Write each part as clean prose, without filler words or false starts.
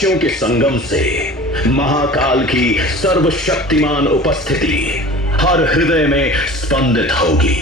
ऋषियों के संगम से महाकाल की सर्वशक्तिमान उपस्थिति हर हृदय में स्पंदित होगी।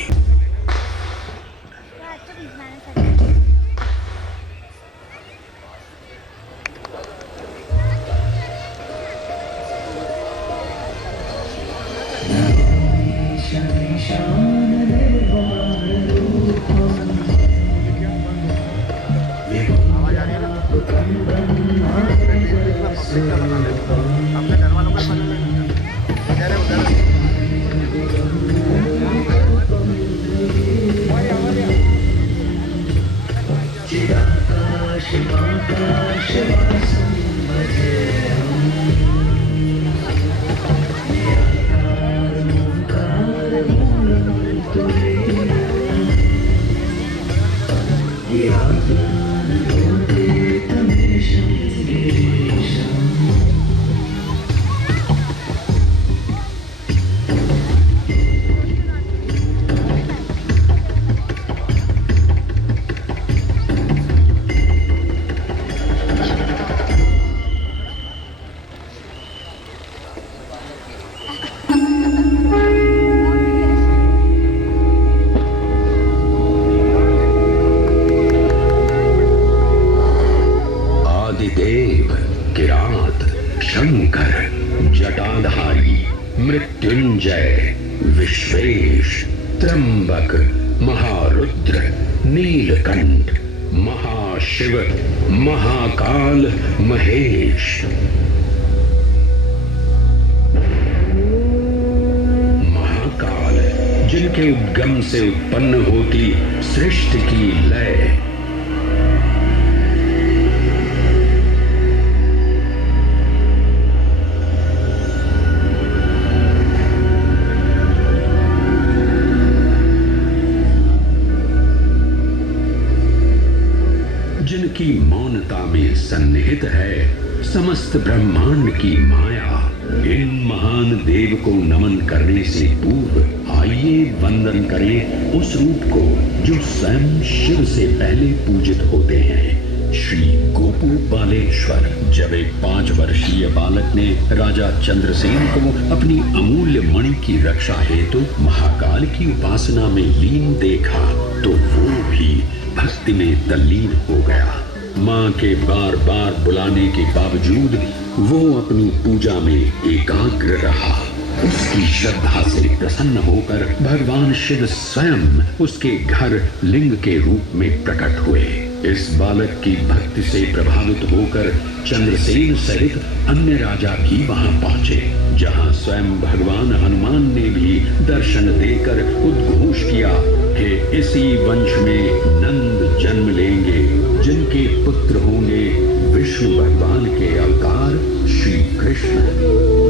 मृत्युंजय, विश्वेश, त्र्यंबक, महारुद्र, नीलकंठ, महाशिव, महाकाल, महेश। महाकाल जिनके उद्गम से उत्पन्न होती सृष्टि की लय, जिनकी मौनता में सन्निहित है समस्त ब्रह्मांड की माया। इन महान देव को नमन करने से पूर्व आइए वंदन करें उस रूप को जो स्वयं शिव से पहले पूजित होते हैं, श्री गोपू बालेश्वर। जब एक 5 वर्षीय बालक ने राजा चंद्रसेन को अपनी अमूल्य मणि की रक्षा हेतु महाकाल की उपासना में लीन देखा तो वो भी भक्ति में तल्लीन हो गया। माँ के बार बार बुलाने के बावजूद वो अपनी पूजा में एकाग्र रहा। उसकी श्रद्धा से प्रसन्न होकर भगवान शिव स्वयं उसके घर लिंग के रूप में प्रकट हुए। इस बालक की भक्ति से प्रभावित होकर चंद्रसेन सहित अन्य राजा भी वहां पहुंचे, जहां स्वयं भगवान हनुमान ने भी दर्शन देकर उद्घोष किया कि इसी वंश में नंद जन्म लेंगे, जिनके पुत्र होंगे विष्णु भगवान के अवतार श्री कृष्ण।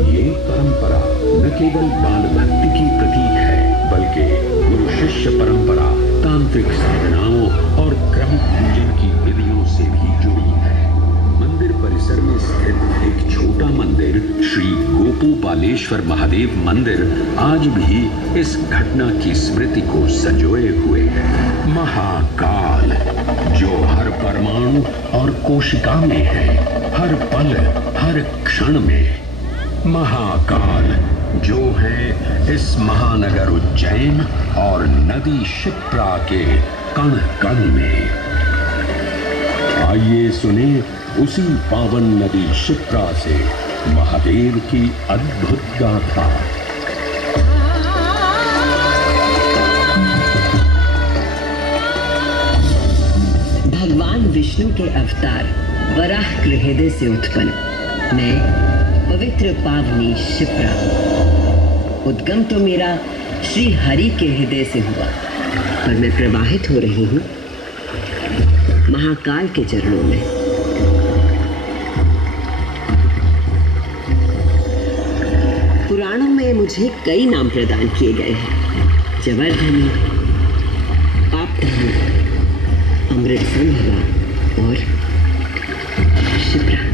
ये परंपरा न केवल बाल भक्ति की प्रतीक है, बल्कि गुरु शिष्य परंपरा, तांत्रिक साधनाओं और क्रमिक पूजन की विधियों से भी जुड़ी है। मंदिर परिसर में स्थित एक छोटा मंदिर श्री गोपू बालेश्वर महादेव मंदिर आज भी इस घटना की स्मृति को संजोए हुए है। महाकाल जो हर परमाणु और कोशिका में है, हर पल हर क्षण में। महाकाल जो है इस महानगर उज्जैन और नदी शिप्रा के कण कण में। आइए सुने उसी पावन नदी शिप्रा से महादेव की अद्भुत गाथा। भगवान विष्णु के अवतार वराह हृदय से उत्पन्न मैं पवित्र पावनी शिप्रा। उद्गम तो मेरा श्री हरि के हृदय से हुआ, पर मैं प्रवाहित हो रही हूँ महाकाल के चरणों में। पुराणों में मुझे कई नाम प्रदान किए गए हैं, जवर्धनी, पापधनी, अमृत संभवा और शिप्रा।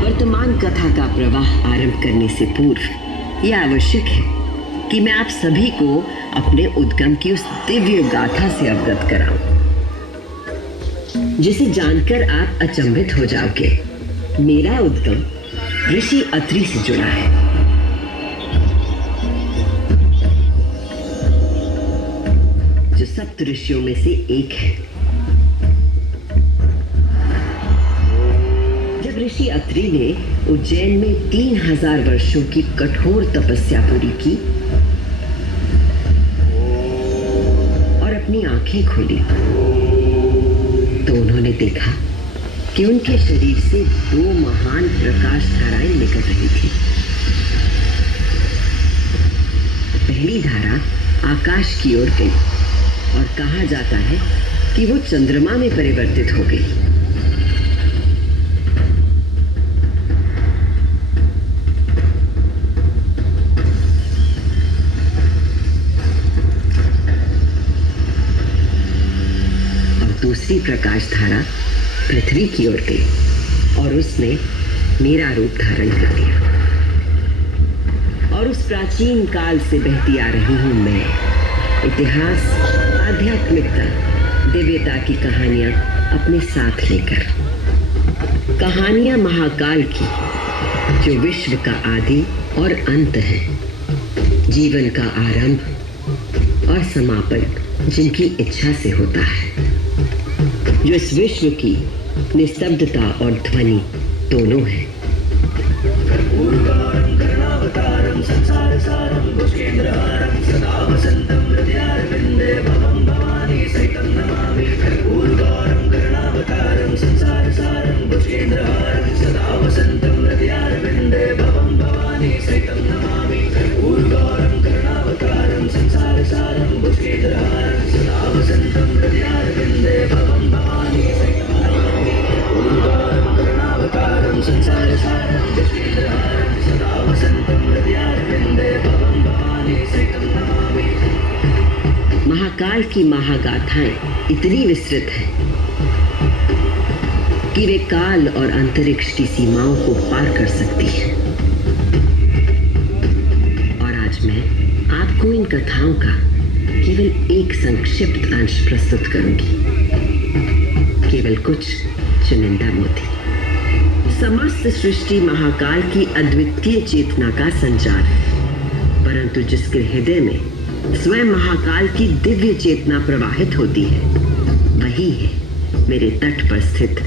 वर्तमान कथा का प्रवाह आरंभ करने से पूर्व यह आवश्यक है कि मैं आप सभी को अपने उद्गम की उस दिव्य गाथा से अवगत कराऊं। जिसे जानकर आप अचंभित हो जाओगे। मेरा उद्गम ऋषि अत्रि से जुड़ा है। जो सप्त ऋषियों में से एक है। जब ऋषि अत्रि ने उज्जैन में 3000 वर्षों की कठोर तपस्या पूरी की और अपनी आंखें खोली तो उन्होंने देखा कि उनके शरीर से 2 महान प्रकाश धाराएं निकल रही थी। पहली धारा आकाश की ओर गई और कहा जाता है कि वो चंद्रमा में परिवर्तित हो गई। और दूसरी प्रकाश धारा पृथ्वी की ओर गई और उसने मेरा रूप धारण कर लिया। और उस प्राचीन काल से बहती आ रही हूं मैं, इतिहास, आध्यात्मिकता, दिव्यता की कहानियां अपने साथ लेकर। कहानियां महाकाल की, जो विश्व का आदि और अंत है, जीवन का आरंभ और समापन जिनकी इच्छा से होता है, जो इस विश्व की निस्तब्धता और ध्वनि दोनों है। महाकाल की महागाथाएं इतनी विस्तृत हैं कि वे काल और अंतरिक्ष की सीमाओं को पार कर सकती हैं। और आज मैं आपको इन कथाओं का केवल एक संक्षिप्त अंश प्रस्तुत करूंगी, केवल कुछ चुनिंदा मोती। समस्त सृष्टि महाकाल की अद्वितीय चेतना का संचार है, परंतु जिसके हृदय में स्वयं महाकाल की दिव्य चेतना प्रवाहित होती है, वही है मेरे तट पर स्थित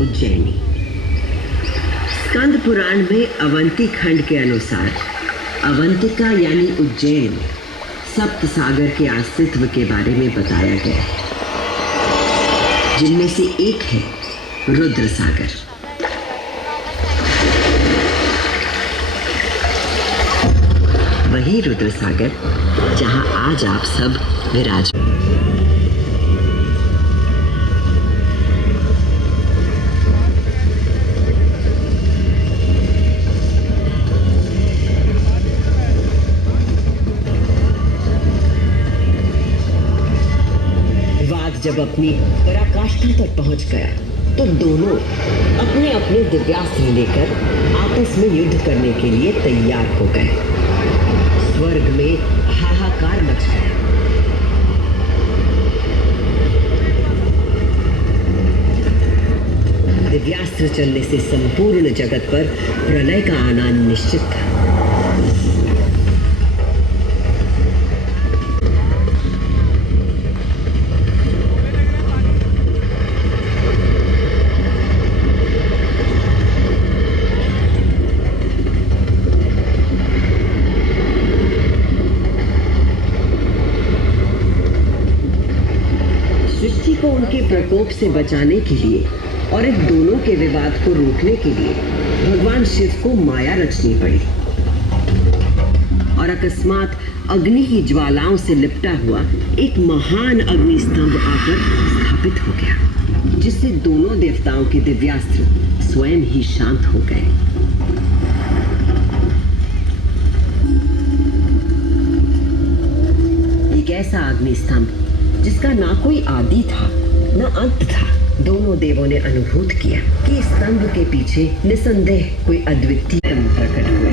उज्जैनी। स्कंद पुराण में अवंती खंड के अनुसार अवंतिका यानी उज्जैन में सप्त सागर के अस्तित्व के बारे में बताया गया है, जिनमें से एक है रुद्र सागर। वही रुद्र सागर जहां आज आप सब विराजमान। वाघ जब अपनी पराकाष्ठा तक पहुंच गया तो दोनों अपने अपने दिव्यास्त्र लेकर आपस में युद्ध करने के लिए तैयार हो गए। स्वर्ग में हाहाकार मच गया। दिव्यास्त्र चलने से संपूर्ण जगत पर प्रलय का आना निश्चित था। को उनके प्रकोप से बचाने के लिए और इन दोनों के विवाद को रोकने के लिए भगवान शिव को माया रचनी पड़ी। और अकस्मात अग्नि की ज्वालाओं से लिपटा हुआ एक महान अग्नि स्तंभ आकर स्थापित हो गया, जिससे दोनों देवताओं के दिव्यास्त्र स्वयं ही शांत हो गए। एक ऐसा अग्नि स्तंभ जिसका ना कोई आदि था ना अंत था। दोनों देवों ने अनुभूत किया कि स्तंभ के पीछे निसंदेह कोई अद्वितीय प्रकट हुए।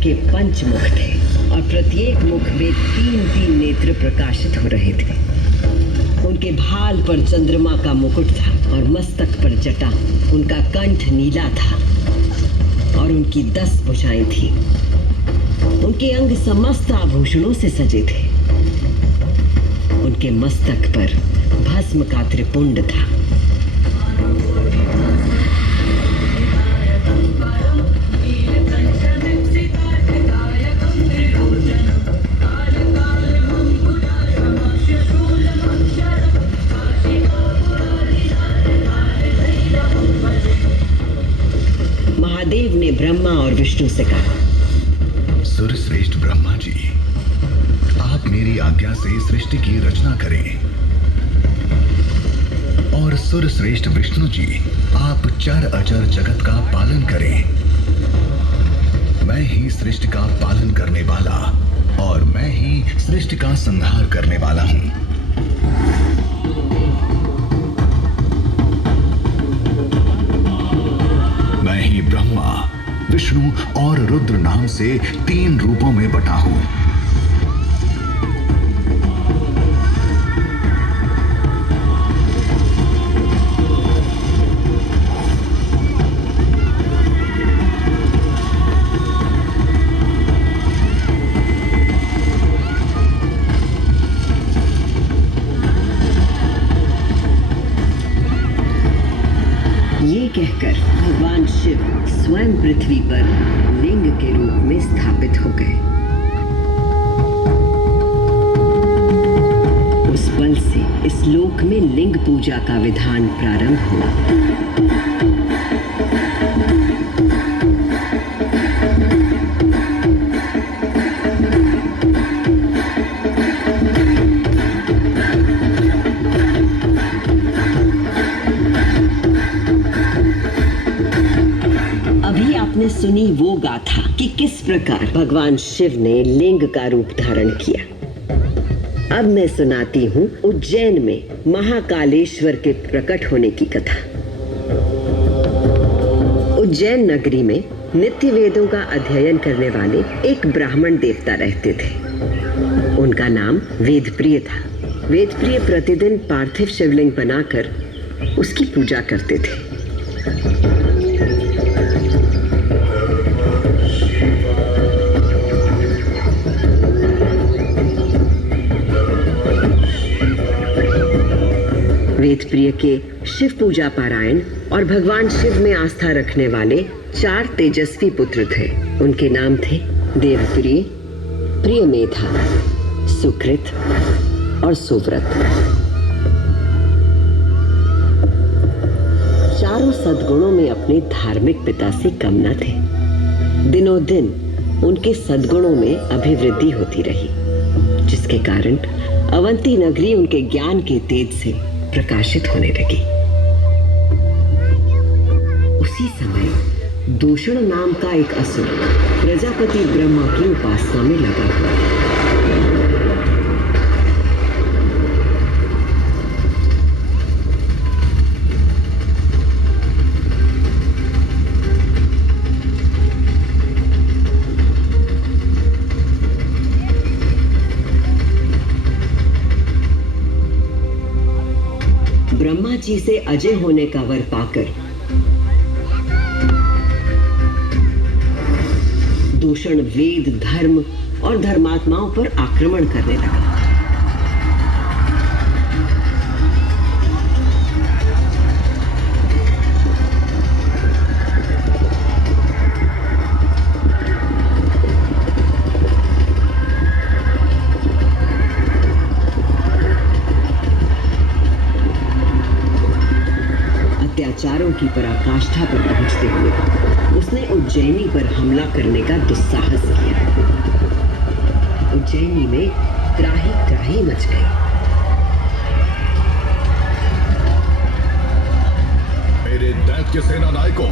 के पंचमुख थे और प्रत्येक मुख में 3-3 नेत्र प्रकाशित हो रहे थे। उनके भाल पर चंद्रमा का मुकुट था और मस्तक पर जटा। उनका कंठ नीला था और उनकी 10 भुजाएं थी। उनके अंग समस्त आभूषणों से सजे थे। उनके मस्तक पर भस्म का त्रिपुंड था। महादेव ने ब्रह्मा और विष्णु से कहा, सुरश्रेष्ठ ब्रह्मा जी, आप मेरी आज्ञा से सृष्टि की रचना करें, और सुरश्रेष्ठ विष्णु जी, आप चर अचर जगत का पालन करें। मैं ही सृष्टि का पालन करने वाला और मैं ही सृष्टि का संहार करने वाला हूं। मैं ही ब्रह्मा, विष्णु और रुद्र नाम से 3 रूपों में बटा हूं। ये कहकर भगवान शिव स्वयं पृथ्वी पर लिंग के रूप में स्थापित हो गए। उस पल से इस लोक में लिंग पूजा का विधान प्रारंभ हुआ। आपने सुनी वो गाथा कि किस प्रकार भगवान शिव ने लिंग का रूप धारण किया। अब मैं सुनाती हूँ उज्जैन में महाकालेश्वर के प्रकट होने की कथा। उज्जैन नगरी में नित्य वेदों का अध्ययन करने वाले एक ब्राह्मण देवता रहते थे। उनका नाम वेदप्रिय था। वेदप्रिय प्रतिदिन पार्थिव शिवलिंग बनाकर उसकी पूजा करते थे। वेदप्रिय के शिव पूजा पारायण और भगवान शिव में आस्था रखने वाले 4 तेजस्वी पुत्र थे। उनके नाम थे देवप्रिय, प्रियमेधा, सुकृत और सुव्रत। चारों सद्गुणों में अपने धार्मिक पिता से कम न थे। दिनों दिन उनके सद्गुणों में अभिवृद्धि होती रही, जिसके कारण अवंती नगरी उनके ज्ञान के तेज से प्रकाशित होने लगी। उसी समय दूषण नाम का एक असुर प्रजापति ब्रह्मा की उपासना में लगा हुआ था। ब्रह्मा जी से अजय होने का वर पाकर दूषण वेद, धर्म और धर्मात्माओं पर आक्रमण करने लगा। अत्याचारों की पराकाष्ठा पर पहुंचते हुए उसने उज्जैनी पर हमला करने का दुस्साहस किया। उज्जैनी में त्राही त्राही मच गई। मेरे दैत्य सेना नायकों,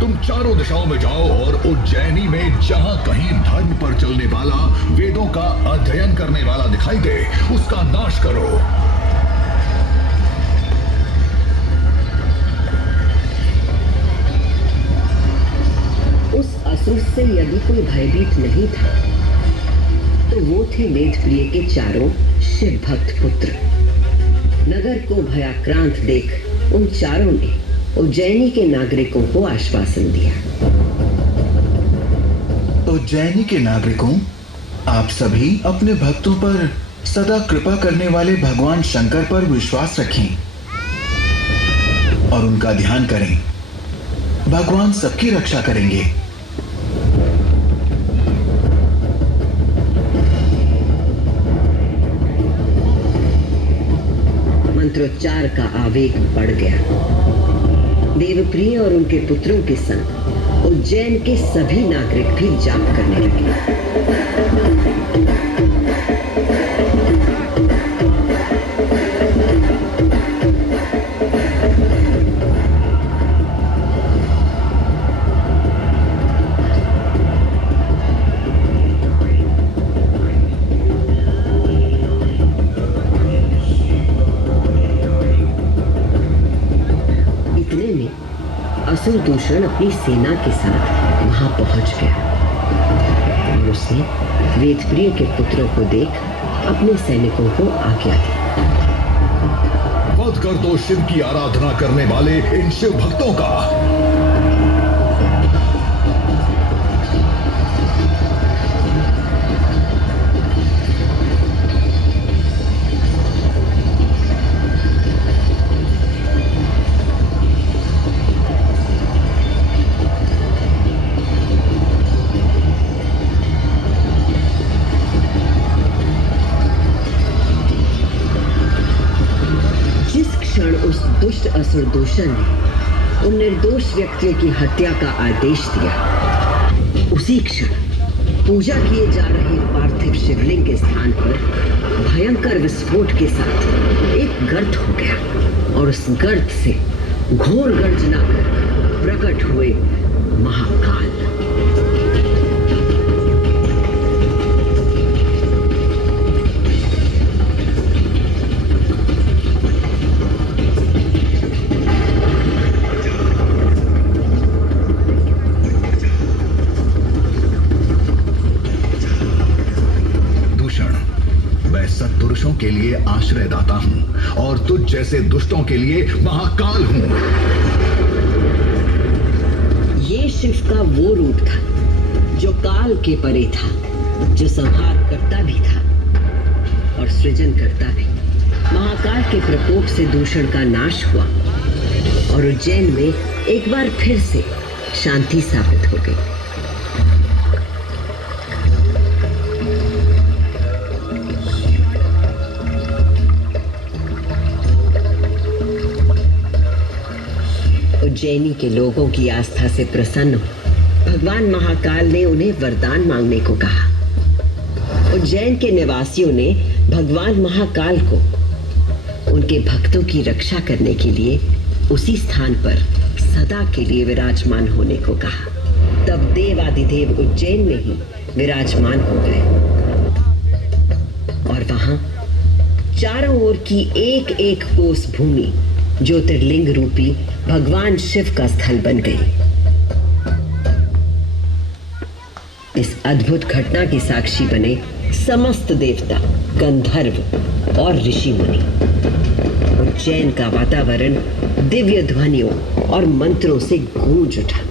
तुम चारों दिशाओं में जाओ और उज्जैनी में जहां कहीं धर्म पर चलने वाला, वेदों का अध्ययन करने वाला दिखाई दे, उसका नाश करो। बकासुर से यदि कोई भयभीत नहीं था तो वो थे वेदप्रिय के चारों शिव भक्त पुत्र। नगर को भयाक्रांत देख उन चारों ने उज्जैनी के नागरिकों को आश्वासन दिया। उज्जैनी के नागरिकों, आप सभी अपने भक्तों पर सदा कृपा करने वाले भगवान शंकर पर विश्वास रखें और उनका ध्यान करें। भगवान सबकी रक्षा करेंगे। मंत्रोच्चार का आवेग बढ़ गया। देवप्रिय और उनके पुत्रों के संग उज्जैन के सभी नागरिक भी जाप करने लगे। असुर दूषण अपनी सेना के साथ वहां पहुंच गया और उसने वेदप्रिय के पुत्रों को देख अपने सैनिकों को आज्ञा दी। वध कर दो शिव की आराधना करने वाले इन शिव भक्तों का। उस दुष्ट असुर दूषण ने उन निर्दोष व्यक्तियों की हत्या का आदेश दिया, उसी क्षण पूजा किए जा रहे पार्थिव शिवलिंग के स्थान पर भयंकर विस्फोट के साथ एक गर्त हो गया और उस गर्त से घोर गर्जना कर प्रकट हुए महाकाल। सत्पुरुषों के लिए आश्रयदाता हूं और तुझ जैसे दुष्टों के लिए महाकाल हूं। ये शिव का वो रूप था जो काल के परे था, जो संहार करता भी था और सृजन करता भी। महाकाल के प्रकोप से दूषण का नाश हुआ और उज्जैन में एक बार फिर से शांति स्थापित हो गई। उज्जैनी के लोगों की आस्था से प्रसन्न भगवान महाकाल ने उन्हें वरदान मांगने को कहा। उज्जैन के निवासियों ने भगवान महाकाल को उनके भक्तों की रक्षा करने के लिए उसी स्थान पर सदा के लिए विराजमान होने को कहा। तब देवादिदेव उज्जैन में ही विराजमान हो गए और वहां चारों ओर की एक एक कोस भूमि ज्योतिर्लिंग रूपी भगवान शिव का स्थल बन गई। इस अद्भुत घटना के साक्षी बने समस्त देवता, गंधर्व और ऋषि मुनि। उज्जैन का वातावरण दिव्य ध्वनियों और मंत्रों से गूंज उठा।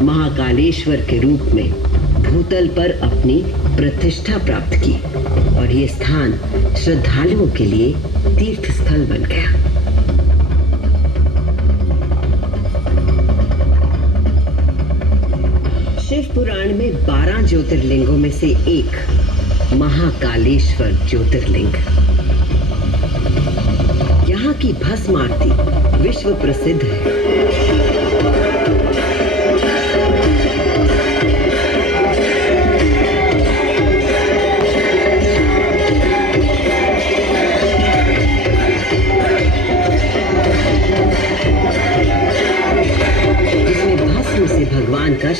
महाकालेश्वर के रूप में भूतल पर अपनी प्रतिष्ठा प्राप्त की और ये स्थान श्रद्धालुओं के लिए तीर्थ स्थल बन गया। शिव पुराण में 12 ज्योतिर्लिंगों में से एक महाकालेश्वर ज्योतिर्लिंग। यहाँ की भस्म आरती विश्व प्रसिद्ध है।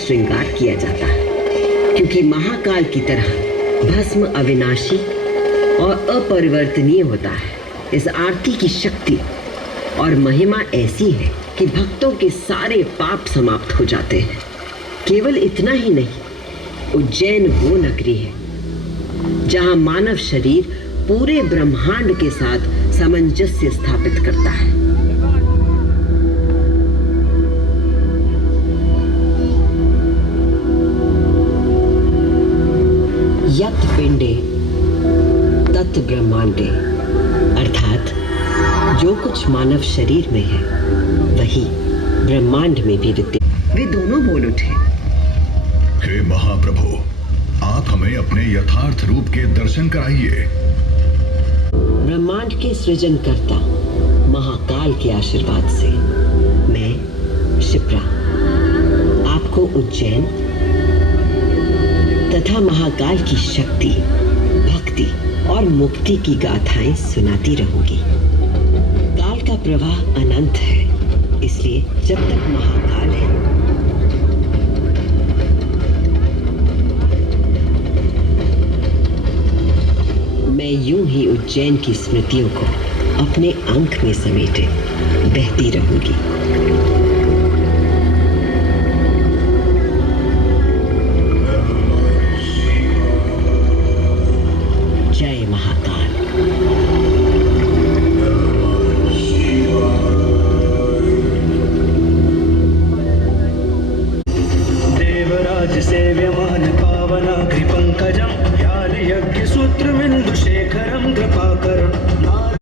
श्रृंगार किया जाता है, क्योंकि महाकाल की तरह भस्म अविनाशी और अपरिवर्तनीय होता है। इस आरती की शक्ति और महिमा ऐसी है कि भक्तों के सारे पाप समाप्त हो जाते हैं। केवल इतना ही नहीं, उज्जैन वो नगरी है जहां मानव शरीर पूरे ब्रह्मांड के साथ सामंजस्य स्थापित करता है। यत् पिंडे तत् ब्रह्मांडे, अर्थात जो कुछ मानव शरीर में है वही ब्रह्मांड में भी विद्यमान। वे दोनों बोल उठे, हे महाप्रभु, आप हमें अपने यथार्थ रूप के दर्शन कराइए। ब्रह्मांड के सृजनकर्ता महाकाल के आशीर्वाद से मैं शिप्रा आपको उज्जैन तथा महाकाल की शक्ति, भक्ति और मुक्ति की गाथाएं सुनाती रहूंगी। काल का प्रवाह अनंत है, इसलिए जब तक महाकाल है मैं यूं ही उज्जैन की स्मृतियों को अपने अंक में समेटे बहती रहूंगी।